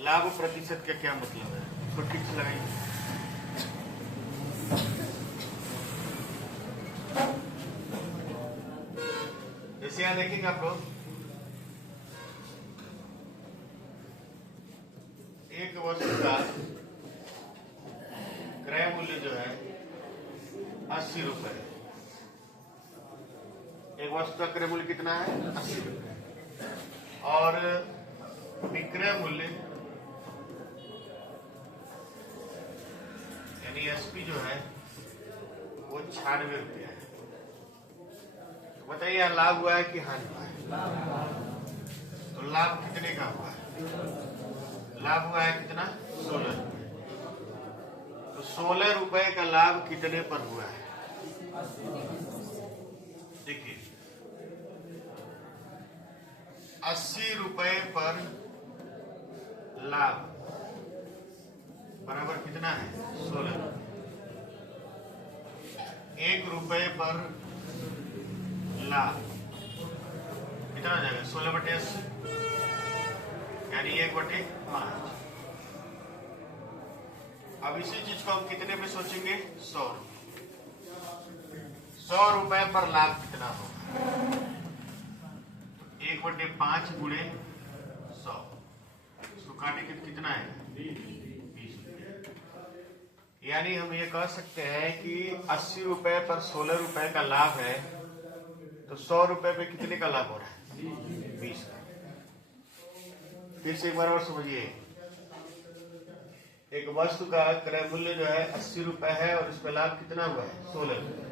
लाभ प्रतिशत का क्या मतलब है, इसको ठीक से लगाइए। जैसे यहाँ देखेंगे आप लोग, एक वस्तु का क्रय मूल्य जो है 80 रुपए। एक वस्तु का क्रय मूल्य कितना है? 80 रुपए। और विक्रय मूल्य यानी एसपी जो है वो 96 रुपया है। तो बताइए लाभ हुआ है कि हानि हुआ है? तो लाभ कितने का हुआ है? लाभ हुआ है कितना? 16 रुपए। तो 16 रुपए का लाभ कितने पर हुआ है? देखिए 80 रुपए पर लाभ बराबर कितना है? 16 रुपए। 1 रुपए पर लाभ कितना हो जाएगा? 16/80 यानी 1/5। अब इसी चीज को हम कितने पे सोचेंगे? 100 रुपए। 100 रुपए पर लाभ कितना होगा? 1/5 गुणे 100, इसको काटेंगे तो कितना है? 20 रुपये। यानी हम ये कह सकते हैं कि 80 रुपए पर 16 रुपए का लाभ है, तो 100 रुपए पे कितने का लाभ हो रहा है? 20 का। फिर से एक बार और समझिए, एक वस्तु का क्रय मूल्य जो है 80 रुपए है और इस पे लाभ कितना हुआ है? 16 रुपए।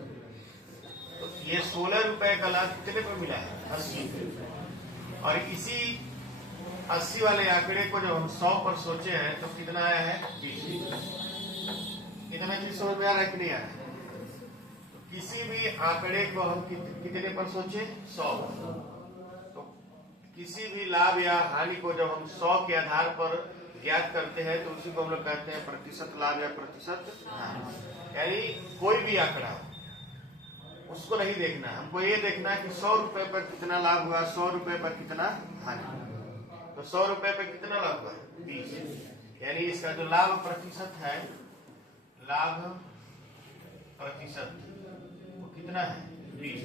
तो ये 16 रुपए का लाभ कितने पे मिला है? 80 रुपए। और इसी 80 वाले आंकड़े को जब हम 100 पर सोचे हैं तो कितना आया है? 20। इतना चीज समझ में आ रहा है कि नहीं आ रहा है? तो किसी भी आंकड़े को हम कितने पर सोचे? 100। तो किसी भी लाभ या हानि को जब हम 100 के आधार पर ज्ञात करते हैं तो उसी को हम लोग कहते हैं प्रतिशत लाभ या प्रतिशत हानि। यानी कोई भी आंकड़ा हो उसको नहीं देखना, हमको ये देखना है कि 100 रुपए पर कितना लाभ हुआ, 100 रुपए पर कितना हानि। तो 100 रुपए पर कितना लाभ हुआ? 20। यानी इसका जो लाभ प्रतिशत है, लाभ प्रतिशत वो कितना है? 20।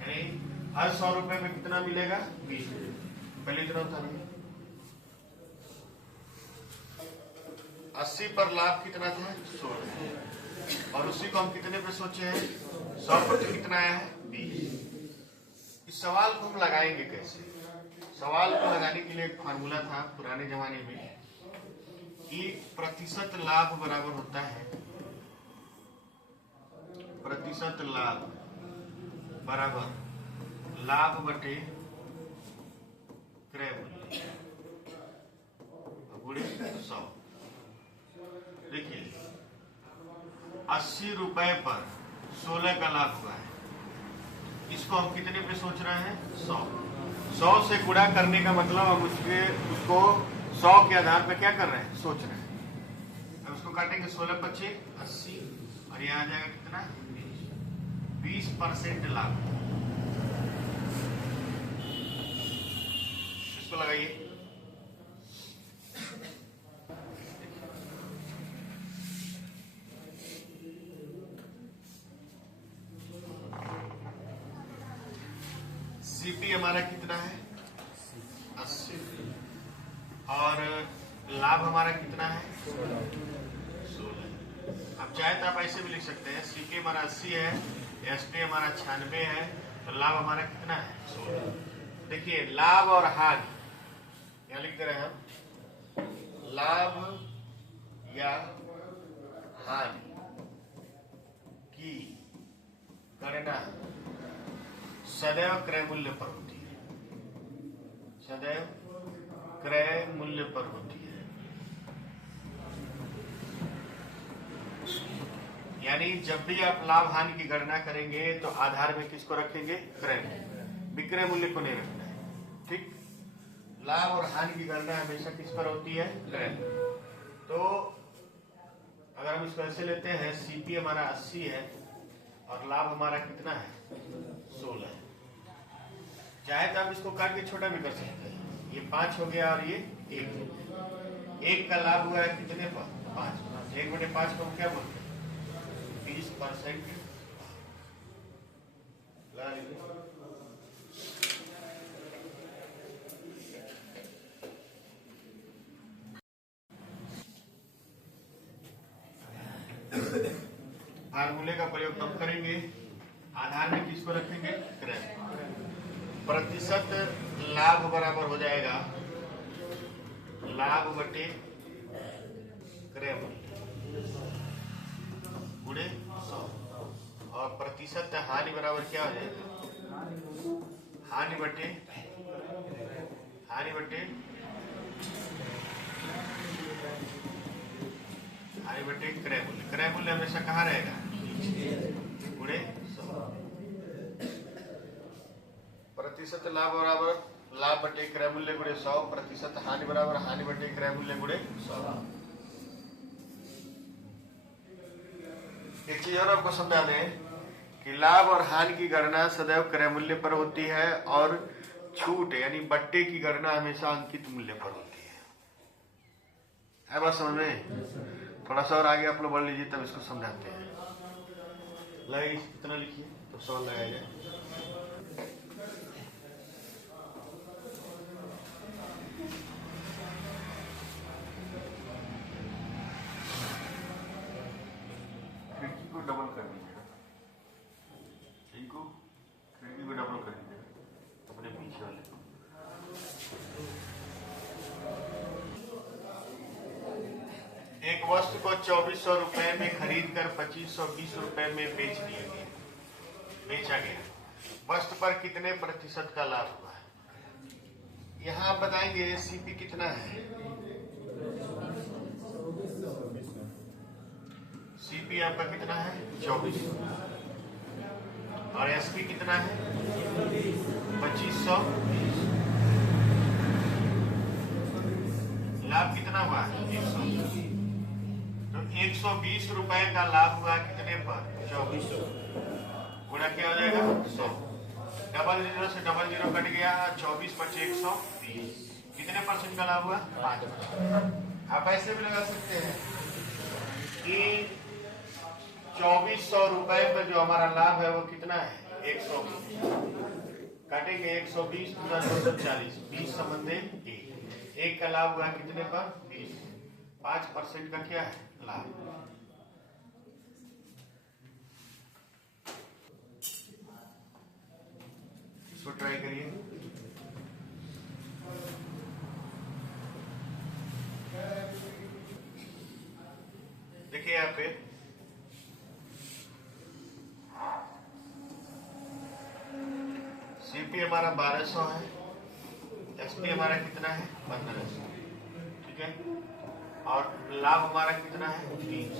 यानी हर 100 रुपए में कितना मिलेगा? 20। पहले इतना होता नहीं। 80 पर लाभ कितना था? 16। और उसी को हम कितने पे सोचे हैं? 100 पर कितना आया है? 20। इस सवाल को हम लगाएंगे कैसे? सवाल को लगाने के लिए एक फार्मूला था पुराने जमाने में कि प्रतिशत लाभ बराबर होता है, प्रतिशत लाभ बराबर लाभ बटे क्रय मूल्य गुणे 100। देखिए 80 रुपए पर 16 का लाभ हुआ है, इसको हम कितने पे सोच रहे हैं? 100। 100 से गुणा करने का मतलब हम उसको 100 के आधार पे क्या कर रहे हैं? सोच रहे हैं। अब उसको काटेंगे 16×5 80 और यहाँ आ जाएगा कितना? 20% लाभ। इसको लगाइए। सीपी हमारा कितना है? 80। और लाभ हमारा कितना है? 16। अब चाहे तो आप ऐसे भी लिख सकते हैं, सीपी हमारा 80 है, एसपी हमारा 96 है, तो लाभ हमारा कितना है? 16। देखिए लाभ और हानि यहाँ लिख दे रहे हैं हम, लाभ या हानि की गणना सदैव क्रय मूल्य पर होती है, सदैव क्रय मूल्य पर होती है। यानी जब भी आप लाभ हानि की गणना करेंगे तो आधार में किसको रखेंगे? क्रय मूल्य, विक्रय मूल्य को नहीं रखना है। ठीक, लाभ और हानि की गणना हमेशा किस पर होती है? क्रय मूल्य। तो अगर हम इसको ऐसे लेते हैं, सीपी हमारा 80 है और लाभ हमारा कितना है? 16 है। चाहे तो आप इसको काट के छोटा भी कर सकते हैं, ये 5 हो गया और ये 1 हो गया। 1 का लाभ हुआ है कितने पर? 5। 1/5 को हम क्या बोलते हैं? 20%। लगा लीजिए। फार्मूले का प्रयोग तब करेंगे, आधार में किसको रखेंगे? क्रय। प्रतिशत लाभ बराबर हो जाएगा लाभ बटे क्रय मूल्य गुणे 100, और प्रतिशत हानि बराबर क्या हो जाएगा? हानि बटे क्रय मूल्य। क्रय मूल्य हमेशा कहाँ रहेगा? गुणे 100। प्रतिशत लाभ बराबर लाभ बटे क्रय मूल्य गुणे 100, प्रतिशत हानि बराबर हानि बटे क्रय मूल्य गुणे 100। एक चीज और आपको समझा दें कि लाभ और हानि की गणना सदैव क्रय मूल्य पर होती है, और छूट यानी बट्टे की गणना हमेशा अंकित मूल्य पर होती है बात समझ में? थोड़ा सा और आगे आप लोग बढ़ लीजिए, तब इसको समझाते हैं। लाइए, कितना लिखिए तो सवाल लगाया जाए। खिड़की को डबल कर दीजिएगा, खिड़की को डबल कर दीजिएगा अपने पीछे वाले को। एक वस्तु को 2400 रुपए में खरीद कर 2520 रुपए में बेचा गया। वस्तु पर कितने प्रतिशत का लाभ हुआ है? यहाँ आप बताएंगे सीपी कितना है? सीपी आपका कितना है? 2400। और एसपी कितना है? 2520। लाभ कितना हुआ है? 100। तो 120 रुपए का लाभ हुआ कितने पर? 2400। गुणा क्या हो जाएगा? 100। डबल जीरो से डबल जीरो कट गया, 24 × 120। कितने परसेंट का लाभ हुआ? 5%। आप ऐसे भी लगा सकते हैं कि 2400 रुपए पर जो हमारा लाभ है वो कितना है? 120। काटेंगे 120 × 240, 20 समझे 1 का लाभ हुआ कितने पर? 20। 5% का क्या है? लाभ। इसको ट्राई करिए। देखिए यहाँ पे सीपी हमारा 1200 है, एसपी हमारा कितना है? 1500। ठीक है, और लाभ हमारा कितना है? 20।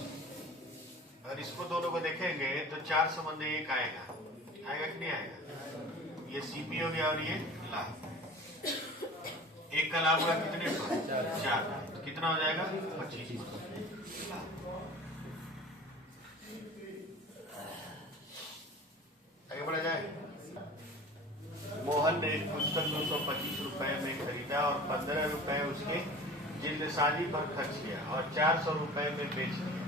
अगर इसको दोनों को देखेंगे तो 4 संबंध 1 आएगा कि नहीं आएगा? ये सीपी हो गया और ये लाभ। 1 का लाभ हुआ कितने पर? 4। तो कितना हो जाएगा? 25। आगे बढ़ा जाए। मोहन ने एक पुस्तक 225 रुपए में खरीदा और 15 रुपए उसके जिल्दसाजी पर खर्च किया और 400 रुपए में बेच दिया।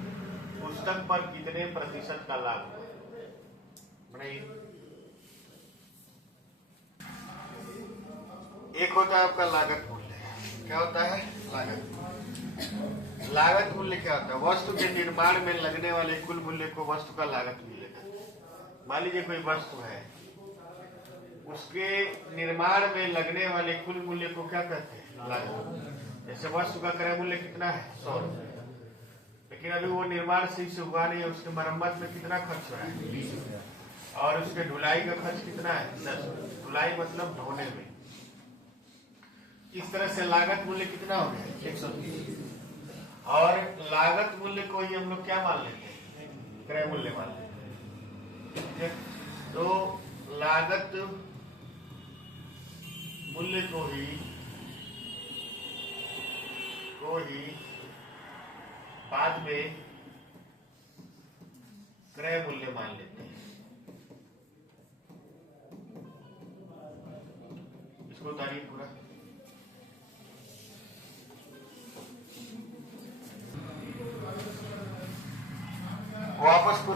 पुस्तक पर कितने प्रतिशत का लाभ हुआ? एक होता है आपका लागत मूल्य। क्या होता है? लागत मूल्य क्या होता है? वस्तु के निर्माण में लगने वाले कुल मूल्य को वस्तु का लागत मूल्य कहते हैं। मान लीजिए कोई वस्तु है, उसके निर्माण में लगने वाले कुल मूल्य को क्या कहते हैं? लागत। जैसे वस्तु का क्रय मूल्य कितना है? 100 रुपए, लेकिन अभी वो निर्माण सही से हुआ नहीं है, उसके मरम्मत में कितना खर्च हो रहा है? 20 रुपया। और उसके ढुलाई का खर्च कितना है? 10। ढुलाई मतलब धोने में। इस तरह से लागत मूल्य कितना हो गया? 120। और लागत मूल्य को ही हम लोग क्या मान लेते हैं? क्रय मूल्य मान लेते हैं। तो लागत मूल्य को ही बाद में क्रय मूल्य मान लेते हैं। इसको उतारिए पूरा।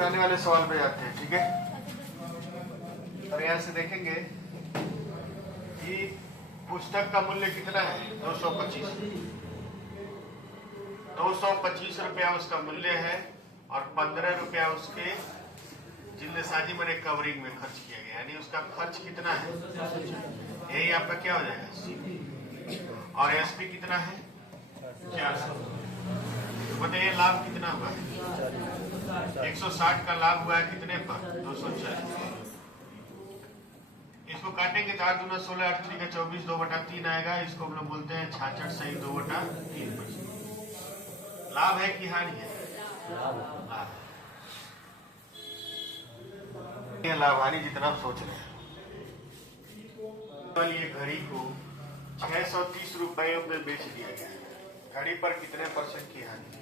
पुराने वाले सवाल पे जाते हैं, ठीक है। और यहाँ से देखेंगे कि पुस्तक का मूल्य कितना है, 225 रुपया उसका मूल्य है, और 15 रुपया उसके जिल्दसाजी मैंने कवरिंग में खर्च किया गया, यानी उसका खर्च कितना है, यही आपका क्या हो जाएगा सीपी। और एसपी कितना है 400। बताइए लाभ कितना हुआ है, 160 का लाभ हुआ है कितने पर, 240। इसको काटेंगे तो 8 दूना 16, 8 3 का 24, 2/3 आएगा। इसको हम लोग बोलते हैं 66 सही 2/3%। लाभ है कि हानि है, लाभ। ये लाभ हानि जितना आप सोच रहे हैं। कल ये घड़ी को 630 रुपयों में बेच दिया गया है। घड़ी पर कितने % की हानि है?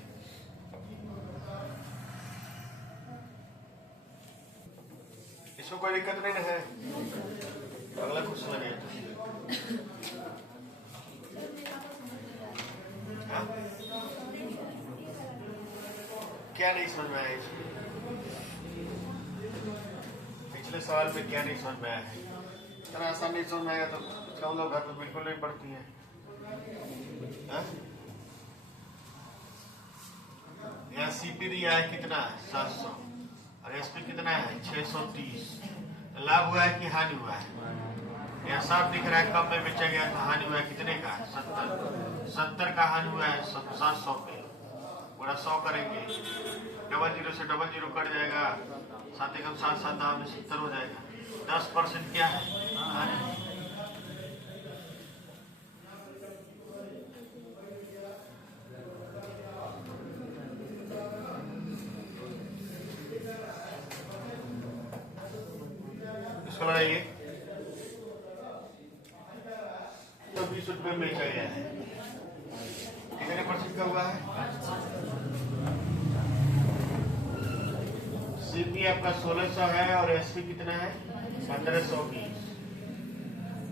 इसको कोई दिक्कत नहीं है। अगला क्वेश्चन लगे क्या नहीं समझ में आया इसमें? पिछले सवाल में क्या नहीं समझ में आया है? इतना आसान नहीं समझ में आएगा तो हम लोग घर में बिल्कुल नहीं पढ़ती हैं। यहाँ सीपी दिया है कितना, 700, और एसपी कितना है 630। लाभ हुआ है कि हानि हुआ है? यहाँ साफ दिख रहा है कम में बेचा गया तो हानि हुआ है कितने का, 70 का हानि हुआ है 700 पे। पूरा 100 करेंगे, 00 से 00 कट जाएगा, 7 एकम 7 7 दाम में 70 हो जाएगा। 10% क्या है हानि। इसको लगाइए तो 20 रुपये में बेचा गया है, कितने % का हुआ है? सीपी आपका 1600 है और एसपी कितना है 1520।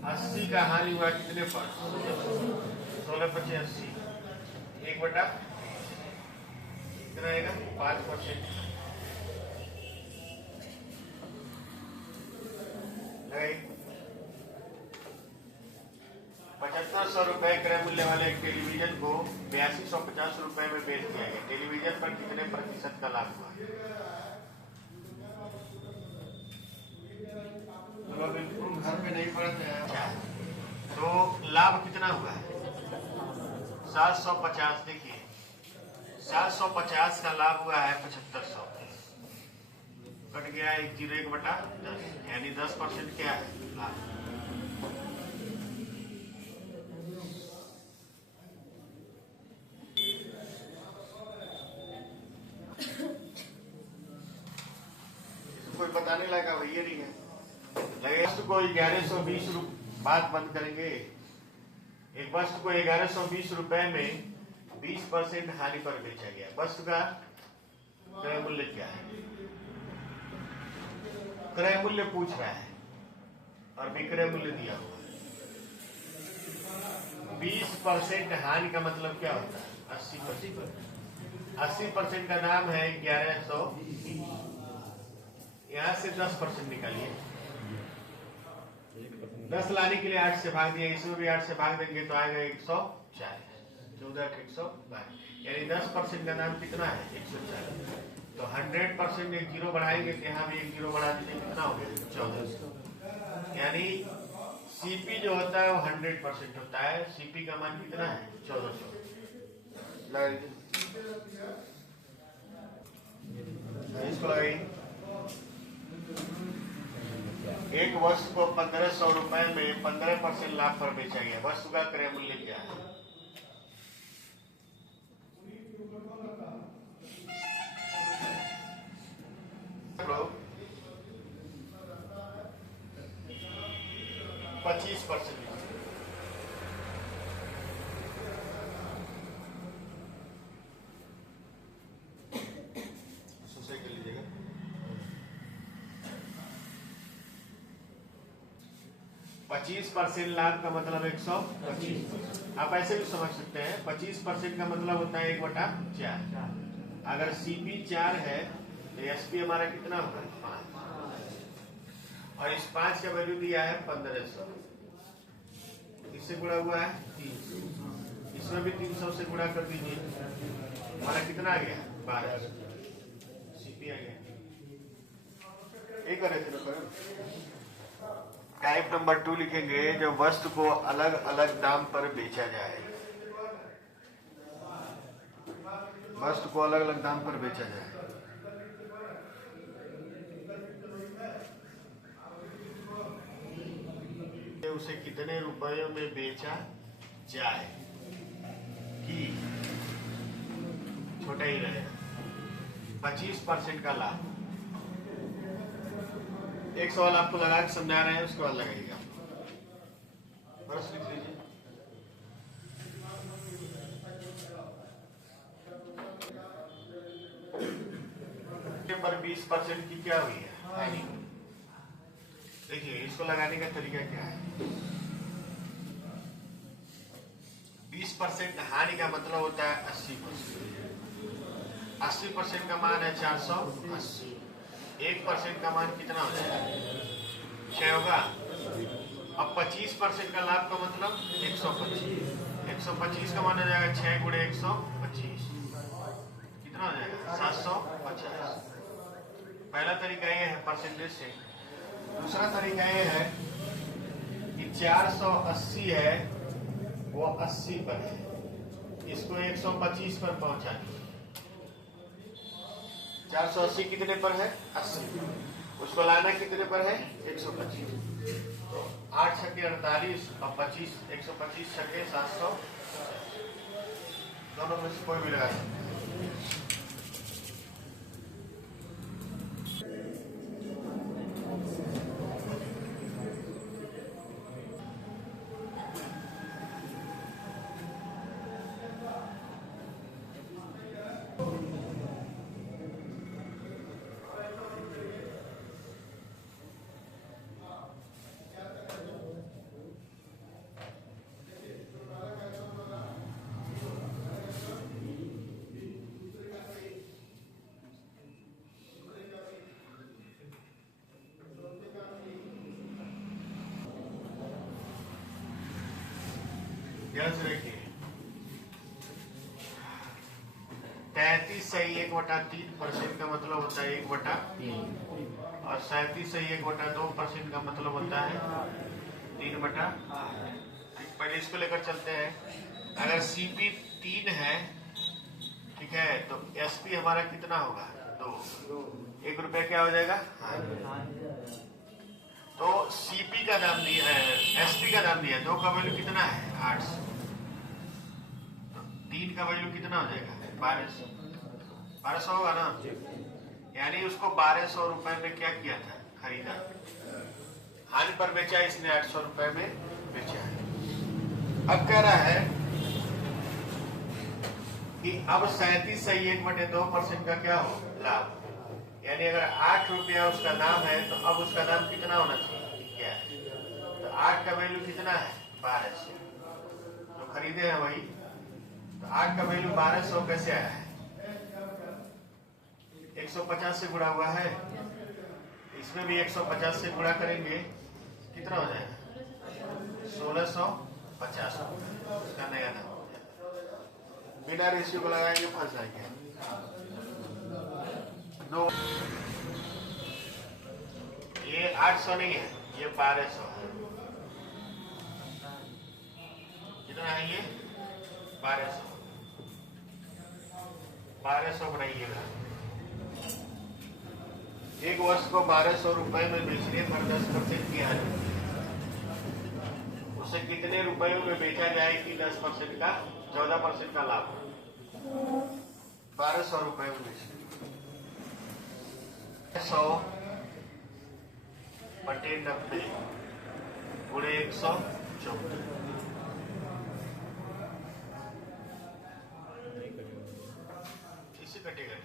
80 का हानि हुआ कितने पर, 16/80, 1/, कितना आएगा 5%। 7500 रुपए क्रय मूल्य वाले एक टेलीविजन को 8250 रुपए में बेच दिया गया। टेलीविजन पर कितने % का लाभ हुआ? तो बिल्कुल घर पे नहीं पड़ते हैं, तो लाभ कितना हुआ है 750। देखिए 750 का लाभ हुआ है 7500, कट गया 1/10, यानी 10% क्या है लाभ। कोई बताने लगा भैया नहीं है, वस्तु को 1120 बात बंद करेंगे। एक वस्तु को 1120 रुपए में 20% हानि पर बेचा गया। वस्तु का क्रय मूल्य क्या है, क्रय मूल्य पूछ रहा है और विक्रय मूल्य दिया हुआ है। 20% हानि का मतलब क्या होता है 80%। 80% का नाम है 1120। यहां से 10% निकालिए। 10 लाने के लिए 8 से भाग दिया, इसमें भी 8 से भाग देंगे तो आएगा 140। 14 के 122, यानी 10% का नाम कितना है 140। तो 100% एक जीरो बढ़ाएंगे तो यहाँ भी एक जीरो बढ़ा दीजिए, कितना हो गया 14। यानी सीपी जो होता है वो 100% होता है। सीपी का मान कितना है 1400। इसको लगाइए। एक वस्तु को 1500 रुपए में 15% लाभ पर बेचा गया। वस्तु का क्रय मूल्य क्या है? लोग 25%। सोचे कर लीजिएगा। 25% लाभ का मतलब 125। आप ऐसे भी समझ सकते हैं 25% का मतलब होता है 1/4। अगर सीपी 4 है एसपी हमारा कितना होगा 5, और इस 5 का वैल्यू दिया है 1500, इससे गुणा हुआ है 300, इसमें भी 300 से गुणा कर दीजिए, हमारा कितना आ गया 1200, सीपी आ गया। एक करे थे टाइप नंबर 2 लिखेंगे, जो वस्तु को अलग अलग दाम पर बेचा जाए, वस्तु को अलग अलग दाम पर बेचा जाए। उसे कितने रुपयों में बेचा जाए कि छोटा ही रहेगा, 25% का लाभ। एक सवाल आपको लगा के समझा रहे हैं, उसके बाद लगाइएगा, बस लिख लीजिए। पर 20% की क्या हुई है? देखिए इसको लगाने का तरीका क्या है। 20% हानि का मतलब होता है 80%। 80% का मान है 480, 1% का मान कितना हो जाएगा 6 होगा। अब 25% का लाभ का मतलब 125, 125 का मान हो जाएगा 6 गुणे 125, कितना हो जाएगा 750। पहला तरीका ये है परसेंटेज से। दूसरा तरीका ये है कि 480 है वो 80 पर है, इसको 125 पर पहुंचानी। 480 कितने पर है 80, उसको लाना कितने पर है 125। तो 8 छक्के 48 और 25, 125 छक्के 700, दोनों में से कोई भी लगा सकते हैं। ध्यान से रखिए, 33 सही 1/3% का मतलब होता है 1/3, और 37 सही 1/2% का मतलब होता है 3/8। पहले इसको लेकर चलते हैं। अगर सीपी 3 है, ठीक है, तो एसपी हमारा कितना होगा 2, 1 रुपया क्या हो जाएगा। तो सीपी का दाम दिया है, एसपी का दाम दिया है, 2 का वैल्यू कितना है 800, तो 3 का वैल्यू कितना हो जाएगा 1200 होगा ना। यानी उसको 1200 रुपए में क्या किया था खरीदा, हानि पर बेचा, इसने 800 रुपए में बेचा है। अब कह रहा है कि अब 37 सही 1/2% का क्या हो लाभ, यानी अगर 8 रुपया उसका दाम है तो अब उसका दाम कितना होना चाहिए क्या है, तो 8 का वैल्यू कितना है 1200, तो खरीदे हैं वही, तो 8 का वैल्यू 1200 कैसे आया है 150 से गुणा हुआ है, इसमें भी 150 से गुणा करेंगे कितना हो जाएगा 1650 उसका नया दाम। बिना रेशियो को लगाएंगे फंस जाएंगे। दो ये 800 नहीं है, ये 1200 है। कितना है ये 1200 बनाइएगा। एक वस्तु को 1200 रुपए में बेचने पर 10% की हानि, उसे कितने रुपयों में बेचा जाए कि 10% का 14% का लाभ। 1200 रुपए में बेचने 100 बटे 90 गुणे 114, इसे कटेगा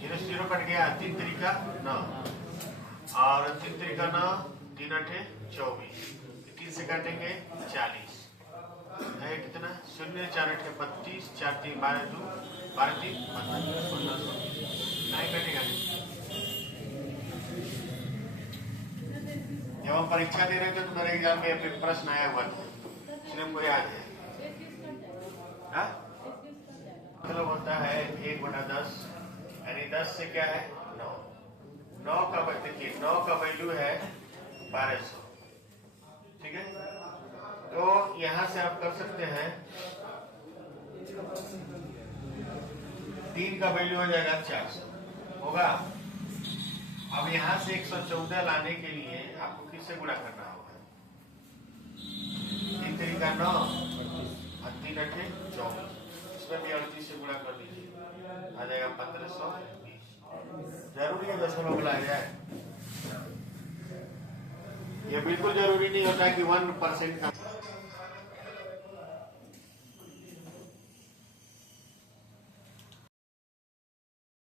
0 0 कट गया, 3 तरीका 9 और 3 तरीका 9, 3 8 24, 3 से काटेंगे 40 है कितना 0 4 8 32, 4 3 12 2 12 3 15। नहीं कटेगा नहीं। जब हम परीक्षा दे रहे थे तो मेरे एग्जाम में एक प्रश्न आया हुआ था, इसलिए हमको याद है। हाँ? मतलब होता है 1/10, यानी 10 से क्या है 9। 9 का देखिए 9 का वैल्यू है 1200, ठीक है। तो यहां से आप कर सकते हैं 3 का वैल्यू हो जाएगा 400 होगा। अब यहां से 114 लाने के लिए आपको किससे गुणा करना होगा? 3 का 9 और 3 8 24, इसमें भी 38 से गुणा कर दीजिए, आ जाएगा 1520। जरूरी है दशमलव मिलाया जाए, ये बिल्कुल जरूरी नहीं होता कि 1% का